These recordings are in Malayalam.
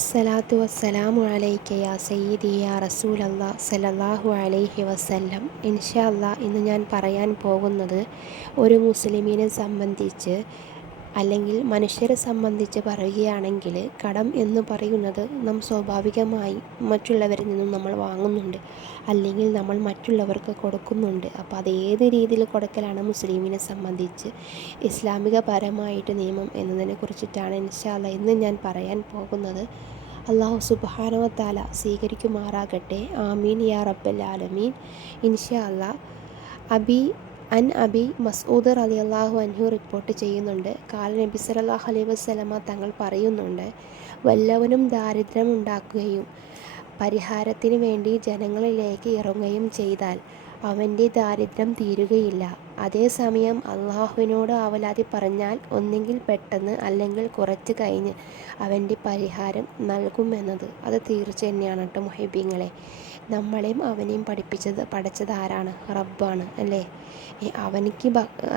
അസ്സലാത്തു വസ്സലാമു അലൈക യാ സയ്യിദി യാ റസൂലല്ലാ സല്ലല്ലാഹു അലൈഹി വസല്ലം. ഇൻഷാ അല്ലാ, ഇന്ന് ഞാൻ പറയാൻ പോകുന്നത് ഒരു മുസ്ലിമിനെ സംബന്ധിച്ച് അല്ലെങ്കിൽ മനുഷ്യരെ സംബന്ധിച്ച് പറയുകയാണെങ്കിൽ കടം എന്ന് പറയുന്നത് നാം സ്വാഭാവികമായി മറ്റുള്ളവരിൽ നിന്നും നമ്മൾ വാങ്ങുന്നുണ്ട്, അല്ലെങ്കിൽ നമ്മൾ മറ്റുള്ളവർക്ക് കൊടുക്കുന്നുണ്ട്. അപ്പോൾ അത് ഏത് രീതിയിൽ കൊടുക്കലാണ് മുസ്ലിമിനെ സംബന്ധിച്ച് ഇസ്ലാമികപരമായിട്ട് നിയമം എന്നതിനെ കുറിച്ചിട്ടാണ് ഇൻഷാ അല്ലാ ഇന്ന് ഞാൻ പറയാൻ പോകുന്നത്. അള്ളാഹു സുബ്ഹാനഹു വ തആല സ്വീകരിക്കുമാറാകട്ടെ. ആമീൻ യാ റബ്ബൽ ആലമീൻ. ഇൻഷാ അല്ലാ. അബി മസ്ഊദ് റളിയല്ലാഹു അൻഹു റിപ്പോർട്ട് ചെയ്യുന്നുണ്ട്. കാല നബി സല്ലല്ലാഹു അലൈഹി വസല്ലമ തങ്ങൾ പറയുന്നുണ്ട്, വല്ലവനും ദാരിദ്ര്യം ഉണ്ടാക്കുകയും പരിഹാരത്തിന് വേണ്ടി ജനങ്ങളിലേക്ക് ഇറങ്ങുകയും ചെയ്താൽ അവൻ്റെ ദാരിദ്ര്യം തീരുകയില്ല. അതേസമയം അള്ളാഹുവിനോട് അവലാതി പറഞ്ഞാൽ ഒന്നെങ്കിൽ പെട്ടെന്ന് അല്ലെങ്കിൽ കുറച്ച് കഴിഞ്ഞ് അവൻ്റെ പരിഹാരം നൽകുമെന്നത് അത് തീർച്ച തന്നെയാണ് കേട്ടോ മുഹിബീങ്ങളെ. നമ്മളെയും അവനെയും പഠിച്ചത് ആരാണ്? റബ്ബാണ് അല്ലേ. അവനിക്ക്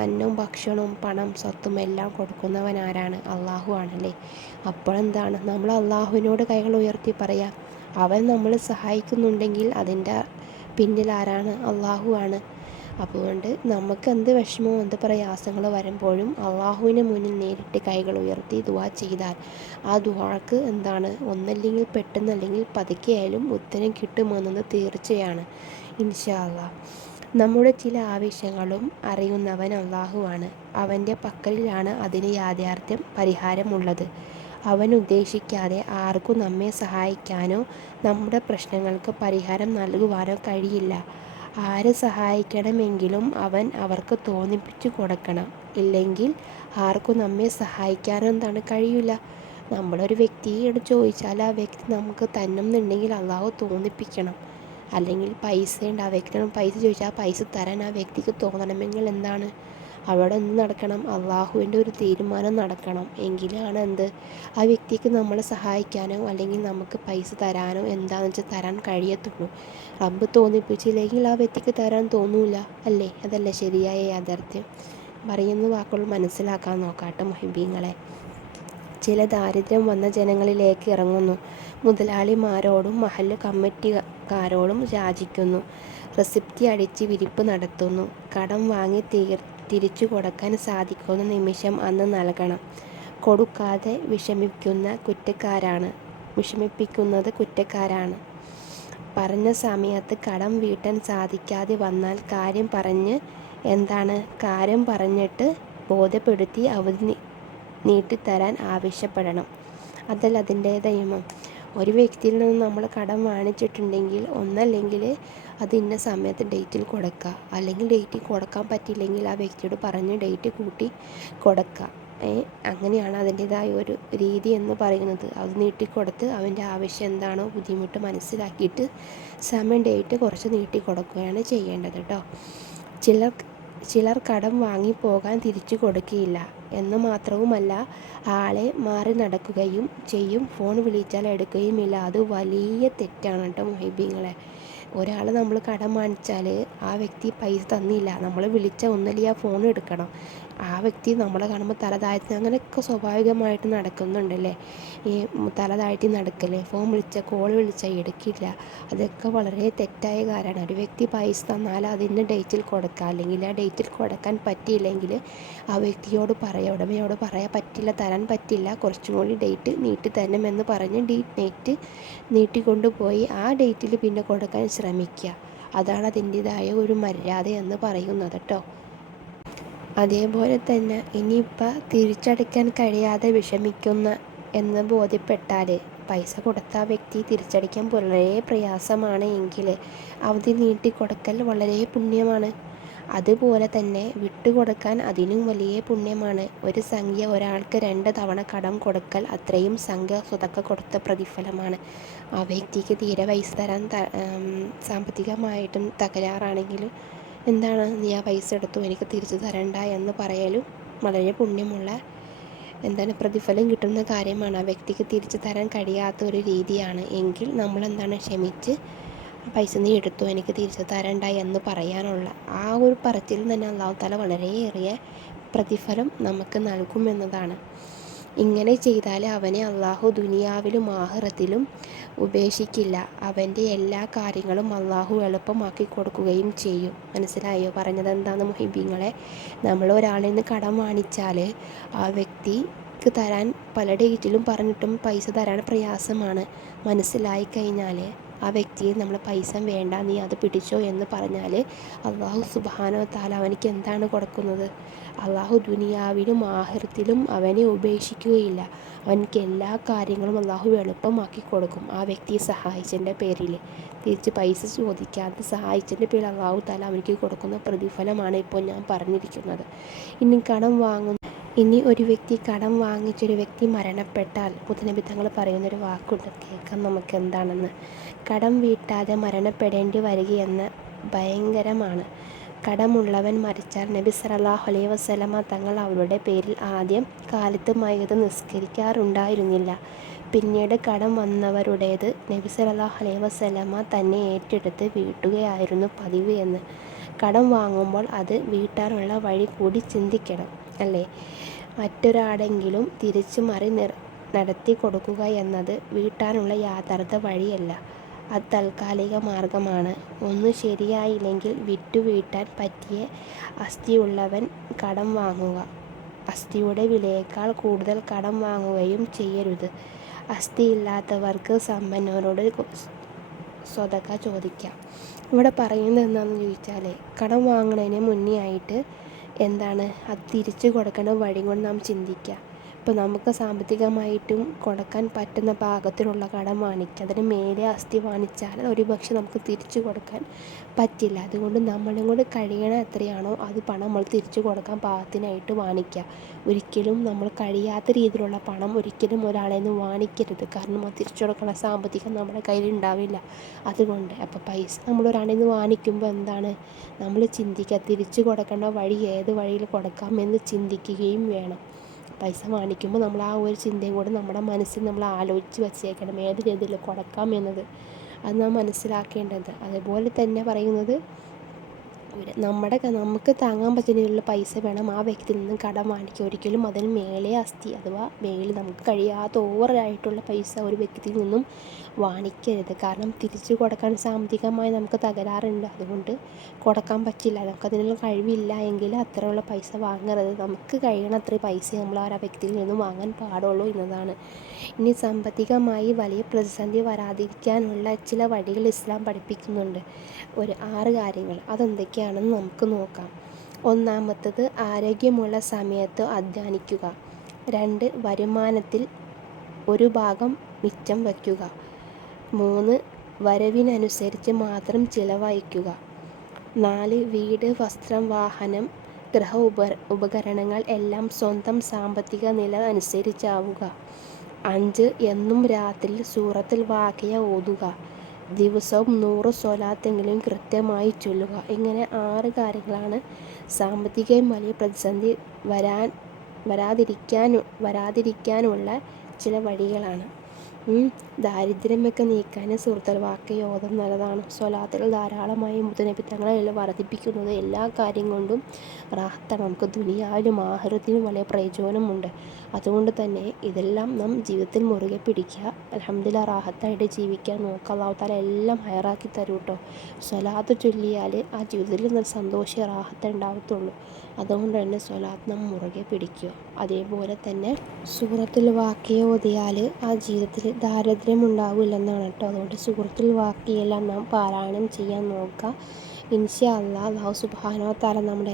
അന്നവും ഭക്ഷണവും പണം സ്വത്തും എല്ലാം കൊടുക്കുന്നവൻ ആരാണ്? അള്ളാഹു ആണല്ലേ. അപ്പോഴെന്താണ് നമ്മൾ അള്ളാഹുവിനോട് കൈകൾ ഉയർത്തി പറയാം. അവൻ നമ്മൾ സഹായിക്കുന്നുണ്ടെങ്കിൽ അതിൻ്റെ പിന്നിൽ ആരാണ്? അള്ളാഹു ആണ്. അതുകൊണ്ട് നമുക്ക് എന്ത് വിഷമവും എന്ത് പ്രയാസങ്ങൾ വരുമ്പോഴും അള്ളാഹുവിന് മുന്നിൽ നേരിട്ട് കൈകൾ ഉയർത്തി ദുആ ചെയ്താൽ ആ ദുആക്ക് എന്താണ്, ഒന്നല്ലെങ്കിൽ പെട്ടെന്ന് അല്ലെങ്കിൽ പതുക്കെയായാലും ഉത്തരം കിട്ടുമെന്നത് തീർച്ചയാണ് ഇൻഷാ അല്ലാ. നമ്മുടെ ചില ആവശ്യങ്ങളും അറിയുന്നവൻ അള്ളാഹുവാണ്. അവൻ്റെ പക്കലിലാണ് അതിന് യാഥാർത്ഥ്യം പരിഹാരമുള്ളത്. അവൻ ഉദ്ദേശിക്കാതെ ആർക്കും നമ്മെ സഹായിക്കാനോ നമ്മുടെ പ്രശ്നങ്ങൾക്ക് പരിഹാരം നൽകുവാനോ കഴിയില്ല. ആരെ സഹായിക്കണമെങ്കിലും അവൻ അവർക്ക് തോന്നിപ്പിച്ചു കൊടുക്കണം. ഇല്ലെങ്കിൽ ആർക്കും നമ്മെ സഹായിക്കാനെന്താണ് കഴിയില്ല. നമ്മളൊരു വ്യക്തിയോട് ചോദിച്ചാൽ ആ വ്യക്തി നമുക്ക് തന്നുന്നുണ്ടെങ്കിൽ അള്ളാഹു തോന്നിപ്പിക്കണം. അല്ലെങ്കിൽ പൈസ ഉണ്ട്, ആ വ്യക്തിയോട് പൈസ ചോദിച്ചാൽ ആ പൈസ തരാൻ ആ വ്യക്തിക്ക് തോന്നണമെങ്കിൽ എന്താണ്, അവിടെ എന്ത് നടക്കണം? അള്ളാഹുവിൻ്റെ ഒരു തീരുമാനം നടക്കണം. എങ്കിലാണ് എന്ത്, ആ വ്യക്തിക്ക് നമ്മളെ സഹായിക്കാനോ അല്ലെങ്കിൽ നമുക്ക് പൈസ തരാനോ എന്താണെന്ന് വെച്ചാൽ തരാൻ കഴിയത്തുള്ളൂ. റബ്ബ് തോന്നിപ്പിച്ചില്ലെങ്കിൽ ആ വ്യക്തിക്ക് തരാൻ തോന്നൂല അല്ലേ. അതല്ലേ ശരിയായ യാഥാർത്ഥ്യം. പറയുന്ന വാക്കുകൾ മനസ്സിലാക്കാൻ നോക്കാട്ടെ മുഹിബീങ്ങളെ. ചില ദാരിദ്ര്യം വന്ന ജനങ്ങളിലേക്ക് ഇറങ്ങുന്നു. മുതലാളിമാരോടും മഹല്ല് കമ്മിറ്റിക്കാരോടും യാചിക്കുന്നു. റെസിപ്റ്റ് അടിച്ച് വിരിപ്പ് നടത്തുന്നു. കടം വാങ്ങി തിരിച്ചു കൊടുക്കാൻ സാധിക്കുന്ന നിമിഷം അന്ന് നൽകണം. കൊടുക്കാതെ വിഷമിപ്പിക്കുന്നത് കുറ്റക്കാരാണ്. പറഞ്ഞ സമയത്ത് കടം വീട്ടാൻ സാധിക്കാതെ വന്നാൽ കാര്യം പറഞ്ഞിട്ട് ബോധ്യപ്പെടുത്തി അവധി നീട്ടിത്തരാൻ ആവശ്യപ്പെടണം. അതല്ല അതിൻ്റെ നിയമം. ഒരു വ്യക്തിയിൽ നിന്ന് നമ്മൾ കടം വാങ്ങിച്ചിട്ടുണ്ടെങ്കിൽ ഒന്നല്ലെങ്കിൽ അത് ഇന്ന സമയത്ത് ഡേറ്റിൽ കൊടുക്കുക, അല്ലെങ്കിൽ ഡേറ്റിൽ കൊടുക്കാൻ പറ്റിയില്ലെങ്കിൽ ആ വ്യക്തിയോട് പറഞ്ഞ് ഡേറ്റ് കൂട്ടി കൊടുക്കുക. അങ്ങനെയാണ് അതിൻ്റേതായ ഒരു രീതി എന്ന് പറയുന്നത്. അത് നീട്ടിക്കൊടുത്ത് അവൻ്റെ ആവശ്യം എന്താണോ ബുദ്ധിമുട്ട് മനസ്സിലാക്കിയിട്ട് ഡേറ്റ് കുറച്ച് നീട്ടിക്കൊടുക്കുകയാണ് ചെയ്യേണ്ടത് കേട്ടോ. ചിലർ കടം വാങ്ങിപ്പോകാൻ തിരിച്ചു കൊടുക്കുകയില്ല എന്ന് മാത്രവുമല്ല, ആളെ മാറി നടക്കുകയും ചെയ്യും. ഫോൺ വിളിച്ചാൽ എടുക്കുകയുമില്ല. അത് വലിയ തെറ്റാണ് കേട്ടോ മുഹിബീങ്ങളെ. ഒരാൾ നമ്മൾ കടം വാങ്ങിച്ചാൽ ആ വ്യക്തി പൈസ തന്നില്ല, നമ്മൾ വിളിച്ച ഒന്നല്ലെങ്കിൽ ആ ഫോൺ എടുക്കണം. ആ വ്യക്തി നമ്മളെ കാണുമ്പോൾ തല താഴ്ത്തി, അങ്ങനെയൊക്കെ സ്വാഭാവികമായിട്ട് നടക്കുന്നുണ്ടല്ലേ. ഈ തല താഴ്ത്തി നടക്കല്ലേ, കോൾ വിളിച്ചാൽ എടുക്കില്ല. അതൊക്കെ വളരെ തെറ്റായ കാര്യമാണ്. ഒരു വ്യക്തി പൈസ തന്നാൽ അതിൻ്റെ ഡേറ്റിൽ കൊടുക്കുക, അല്ലെങ്കിൽ ആ ഡേറ്റിൽ കൊടുക്കാൻ പറ്റിയില്ലെങ്കിൽ ആ വ്യക്തിയോട് ഉടമയോട് പറയാൻ പറ്റില്ല, തരാൻ പറ്റില്ല, കുറച്ചും കൂടി ഡേറ്റ് നീട്ടി തരണമെന്ന് പറഞ്ഞ് ഡേറ്റ് നീട്ടിക്കൊണ്ടുപോയി ആ ഡേറ്റിൽ പിന്നെ കൊടുക്കാൻ ശ്രമിക്കുക. അതാണ് അതിൻ്റേതായ ഒരു മര്യാദ എന്ന് പറയുന്നത് കേട്ടോ. അതേപോലെ തന്നെ ഇനിയിപ്പോൾ തിരിച്ചടയ്ക്കാൻ കഴിയാതെ വിഷമിക്കുന്ന എന്ന് ബോധ്യപ്പെട്ടാൽ പൈസ കൊടുത്ത ആ വ്യക്തി തിരിച്ചടയ്ക്കാൻ വളരെ പ്രയാസമാണ് എങ്കിൽ അവധി നീട്ടിക്കൊടുക്കൽ വളരെ പുണ്യമാണ്. അതുപോലെ തന്നെ വിട്ടുകൊടുക്കാൻ അതിനും വലിയ പുണ്യമാണ്. ഒരു സംഖ്യ ഒരാൾക്ക് 2 തവണ കടം കൊടുക്കൽ അത്രയും സംഖ്യ സ്വതക്ക കൊടുത്ത പ്രതിഫലമാണ്. ആ വ്യക്തിക്ക് തീരെ പൈസ തരാൻ സാമ്പത്തികമായിട്ടും തകരാറാണെങ്കിൽ എന്താണ്, നീ ആ പൈസ എടുത്തു എനിക്ക് തിരിച്ചു തരണ്ട എന്ന് പറയലും വളരെ പുണ്യമുള്ള പ്രതിഫലം കിട്ടുന്ന കാര്യമാണ്. ആ വ്യക്തിക്ക് തിരിച്ചു തരാൻ കഴിയാത്ത ഒരു രീതിയാണ് എങ്കിൽ നമ്മളെന്താണ്, ക്ഷമിച്ച് പൈസ നീ എടുത്തു എനിക്ക് തിരിച്ചു തരണ്ട എന്ന് പറയാനുള്ള ആ ഒരു പറച്ചിൽ തന്നെ അല്ലാഹു തആല വളരെയേറിയ പ്രതിഫലം നമുക്ക് നൽകുമെന്നതാണ്. ഇങ്ങനെ ചെയ്താൽ അവനെ അള്ളാഹു ദുനിയാവിലും ആഖിറത്തിലും ഉപേക്ഷിക്കില്ല. അവൻ്റെ എല്ലാ കാര്യങ്ങളും അള്ളാഹു എളുപ്പമാക്കി കൊടുക്കുകയും ചെയ്യും. മനസ്സിലായോ പറഞ്ഞത് എന്താണെന്ന് മുഹിബീങ്ങളെ? നമ്മൾ ഒരാളിൽ നിന്ന് കടം വാങ്ങിച്ചാൽ ആ വ്യക്തിക്ക് തരാൻ പല ഡേറ്റിലും പറഞ്ഞിട്ടും പൈസ തരാൻ പ്രയാസമാണ്. മനസ്സിലായി കഴിഞ്ഞാൽ ആ വ്യക്തിയെ നമ്മൾ പൈസ വേണ്ട, നീ അത് പിടിച്ചോ എന്ന് പറഞ്ഞാൽ അള്ളാഹു സുബ്ഹാനഹു വ തആല അവനിക്ക് എന്താണ് കൊടുക്കുന്നത്? അള്ളാഹു ദുനിയാവിലും ആഖിറത്തിലും അവനെ ഉപേക്ഷിക്കുകയില്ല. അവനിക്ക് എല്ലാ കാര്യങ്ങളും അള്ളാഹു എളുപ്പമാക്കി കൊടുക്കും. ആ വ്യക്തിയെ സഹായിച്ചതിൻ്റെ പേരിൽ, തിരിച്ച് പൈസ ചോദിക്കാതെ സഹായിച്ചതിൻ്റെ പേരിൽ അള്ളാഹു തആല അവനിക്ക് കൊടുക്കുന്ന പ്രതിഫലമാണ് ഇപ്പോൾ ഞാൻ പറഞ്ഞിരിക്കുന്നത്. ഇനി ഒരു വ്യക്തി കടം വാങ്ങിച്ചൊരു വ്യക്തി മരണപ്പെട്ടാൽ മുത്തുനബി തങ്ങൾ പറയുന്നൊരു വാക്കുണ്ട്, കേൾക്കാം നമുക്ക് എന്താണെന്ന്. കടം വീട്ടാതെ മരണപ്പെടേണ്ടി വരികയെന്ന് ഭയങ്കരമാണ്. കടമുള്ളവൻ മരിച്ചാൽ നബി സല്ലല്ലാഹു അലൈഹി വസല്ലമ തങ്ങൾ അവരുടെ പേരിൽ ആദ്യം കാലത്ത് മയ്യിത്ത് നിസ്കരിക്കാറുണ്ടായിരുന്നില്ല. പിന്നീട് കടം വന്നവരുടേത് നബി സല്ലല്ലാഹു അലൈഹി വസല്ലമ തന്നെ ഏറ്റെടുത്ത് വീട്ടുകയായിരുന്നു പതിവ് എന്ന്. കടം വാങ്ങുമ്പോൾ അത് വീട്ടാനുള്ള വഴി കൂടി ചിന്തിക്കണം, അല്ലേ? മറ്റൊരാടെങ്കിലും തിരിച്ചു നടത്തി കൊടുക്കുക എന്നത് വീട്ടാനുള്ള യഥാർത്ഥ വഴിയല്ല. അത് താൽക്കാലിക മാർഗമാണ്. ഒന്ന് ശരിയായില്ലെങ്കിൽ വീട്ടാൻ പറ്റിയ ആസ്തിയുള്ളവൻ കടം വാങ്ങുക. ആസ്തിയുടെ വിലയേക്കാൾ കൂടുതൽ കടം വാങ്ങുകയും ചെയ്യരുത്. ആസ്തിയില്ലാത്തവർക്ക് സമ്പന്നരോട് സ്വതക്ക ചോദിക്കാം. ഇവിടെ പറയുന്നത് എന്താണെന്ന് ചോദിച്ചാൽ, കടം വാങ്ങുന്നതിന് മുന്നേ ആയിട്ട് എന്താണ് അത് തിരിച്ചു കൊടുക്കേണ്ട വഴി കൊണ്ട് നാം ചിന്തിക്കുക. ഇപ്പോൾ നമുക്ക് സാമ്പത്തികമായിട്ടും കൊടുക്കാൻ പറ്റുന്ന പാകത്തിലുള്ള കടം വാങ്ങിക്കുക, അതിന് മേലെ ആസ്തി വാങ്ങിച്ചാൽ ഒരുപക്ഷെ നമുക്ക് തിരിച്ചു കൊടുക്കാൻ പറ്റില്ല. അതുകൊണ്ട് നമ്മളെ കൊണ്ട് കഴിയണ എത്രയാണോ അത് പണം നമ്മൾ തിരിച്ചു കൊടുക്കാൻ പാകത്തിനായിട്ട് വാങ്ങിക്കുക. ഒരിക്കലും നമ്മൾ കഴിയാത്ത രീതിയിലുള്ള പണം ഒരിക്കലും ഒരാളെ നിന്ന് വാങ്ങിക്കരുത്. കാരണം അത് തിരിച്ചു കൊടുക്കുന്ന സാമ്പത്തികം നമ്മുടെ കയ്യിൽ ഉണ്ടാവില്ല. അതുകൊണ്ട് അപ്പോൾ പൈസ നമ്മൾ ഒരാളിൽ നിന്ന് വാങ്ങിക്കുമ്പോൾ എന്താണ് നമ്മൾ ചിന്തിക്കുക, തിരിച്ചു കൊടുക്കേണ്ട വഴി ഏത് വഴിയിൽ കൊടുക്കാമെന്ന് ചിന്തിക്കുകയും വേണം. പൈസ വാങ്ങിക്കുമ്പോൾ നമ്മൾ ആ ഒരു ചിന്തയും കൂടെ നമ്മുടെ മനസ്സിൽ നമ്മൾ ആലോചിച്ച് വച്ചേക്കണം, ഏത് രീതിയിൽ കൊടുക്കാം എന്നത്. അത് നാം മനസ്സിലാക്കേണ്ടത്. അതുപോലെ തന്നെ പറയുന്നത്, നമുക്ക് താങ്ങാൻ പറ്റുന്ന രീതിയിലുള്ള പൈസ വേണം ആ വ്യക്തിയിൽ നിന്നും കടം വാങ്ങിക്കുക. ഒരിക്കലും അതിന് മേലെ ആസ്തി അഥവാ മേലെ നമുക്ക് കഴിയാത്ത ഓവറായിട്ടുള്ള പൈസ ഒരു വ്യക്തിയിൽ നിന്നും വാങ്ങിക്കരുത്. കാരണം തിരിച്ചു കൊടുക്കാൻ സാമ്പത്തികമായി നമുക്ക് തകരാറുണ്ട്, അതുകൊണ്ട് കൊടുക്കാൻ പറ്റില്ല, നമുക്കതിനുള്ള കഴിവില്ല എങ്കിൽ അത്രയുള്ള പൈസ വാങ്ങരുത്. നമുക്ക് കഴിയണ അത്ര പൈസ നമ്മൾ ആ വ്യക്തിയിൽ നിന്നും വാങ്ങാൻ പാടുള്ളൂ എന്നതാണ്. ഇനി സാമ്പത്തികമായി വലിയ പ്രതിസന്ധി വരാതിരിക്കാനുള്ള ചില വഴികൾ ഇസ്ലാം പഠിപ്പിക്കുന്നുണ്ട്. ഒരു 6 കാര്യങ്ങൾ. അതെന്തൊക്കെയാണെന്ന് നമുക്ക് നോക്കാം. ഒന്നാമത്തത്, ആരോഗ്യമുള്ള സമയത്ത് അധ്വാനിക്കുക. 2, വരുമാനത്തിൽ ഒരു ഭാഗം മിച്ചം വയ്ക്കുക. 3, വരവിനനുസരിച്ച് മാത്രം ചിലവഴിക്കുക. 4, വീട്, വസ്ത്രം, വാഹനം, ഉപകരണങ്ങൾ എല്ലാം സ്വന്തം സാമ്പത്തിക നില അനുസരിച്ചാവുക. 5, എന്നും രാത്രി സൂറത്തുൽ വാഖിയ ഓതുക. ദിവസവും 100 സ്വലാത്തെങ്കിലും കൃത്യമായി ചൊല്ലുക. ഇങ്ങനെ 6 കാര്യങ്ങളാണ് സാമ്പത്തികം വലിയ പ്രതിസന്ധി വരാതിരിക്കാനുള്ള ചില വഴികളാണ്. ദാരിദ്ര്യമൊക്കെ നീക്കാൻ സൂറത്തുൽ വാഖിയ ഓതുന്നത് നല്ലതാണ്. സ്വലാത്തുകൾ ധാരാളമായി മുത്തുനബി തങ്ങളെല്ലാം വർദ്ധിപ്പിക്കുന്നത് എല്ലാ കാര്യം കൊണ്ടും റാഹത്താണ്. നമുക്ക് ദുനിയാവിലും ആഖിറത്തിലും വലിയ പ്രയോജനമുണ്ട്. അതുകൊണ്ട് തന്നെ ഇതെല്ലാം നാം ജീവിതത്തിൽ മുറുകെ പിടിക്കുക. അൽഹംദുലില്ലാഹ് റാഹത്തായിട്ട് ജീവിക്കാൻ നോക്കുക. അല്ലാഹു തആല എല്ലാം ഹൈറാക്കി തരും കേട്ടോ. സ്വലാത്ത് ചൊല്ലിയാൽ ആ ജീവിതത്തിൽ നല്ല സന്തോഷം റാഹത്ത് ഉണ്ടാവത്തുള്ളൂ. അതുകൊണ്ട് തന്നെ സ്വലാത്ത് നാം മുറുകെ പിടിക്കുക. അതേപോലെ തന്നെ സൂറത്തുൽ വാഖിയ ഓതിയാൽ ആ ജീവിതത്തിൽ ദാരിദ്ര്യം ഉണ്ടാവില്ലെന്നാണ് കേട്ടോ. അതുകൊണ്ട് സൂറത്തുൽ വാഖിയയെല്ലാം നാം പാരായണം ചെയ്യാൻ നോക്കുക. ഇൻഷാ അല്ലാഹ് അല്ലാഹു സുബ്ഹാനഹു വ തആല നമ്മുടെ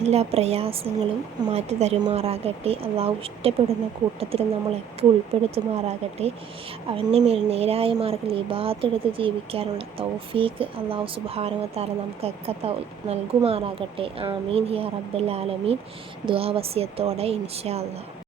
എല്ലാ പ്രയാസങ്ങളും മാറ്റി തരുമാറാകട്ടെ. അള്ളാഹു ഇഷ്ടപ്പെടുന്ന കൂട്ടത്തിൽ നമ്മളൊക്കെ ഉൾപ്പെടുത്തുമാറാകട്ടെ. അവൻ്റെ മേൽ നേരായ മാർഗ്ഗത്തിൽ ഇബാദത്തെടുത്ത് ജീവിക്കാനുള്ള തൗഫീഖ് അള്ളാഹു സുബ്ഹാനഹു വ തആല നമുക്കൊക്കെ നൽകുമാറാകട്ടെ. ആമീൻ യാ റബ്ബൽ ആലമീൻ. ദുആ വസിയത്തോടെ ഇൻഷാ അല്ലാഹ്.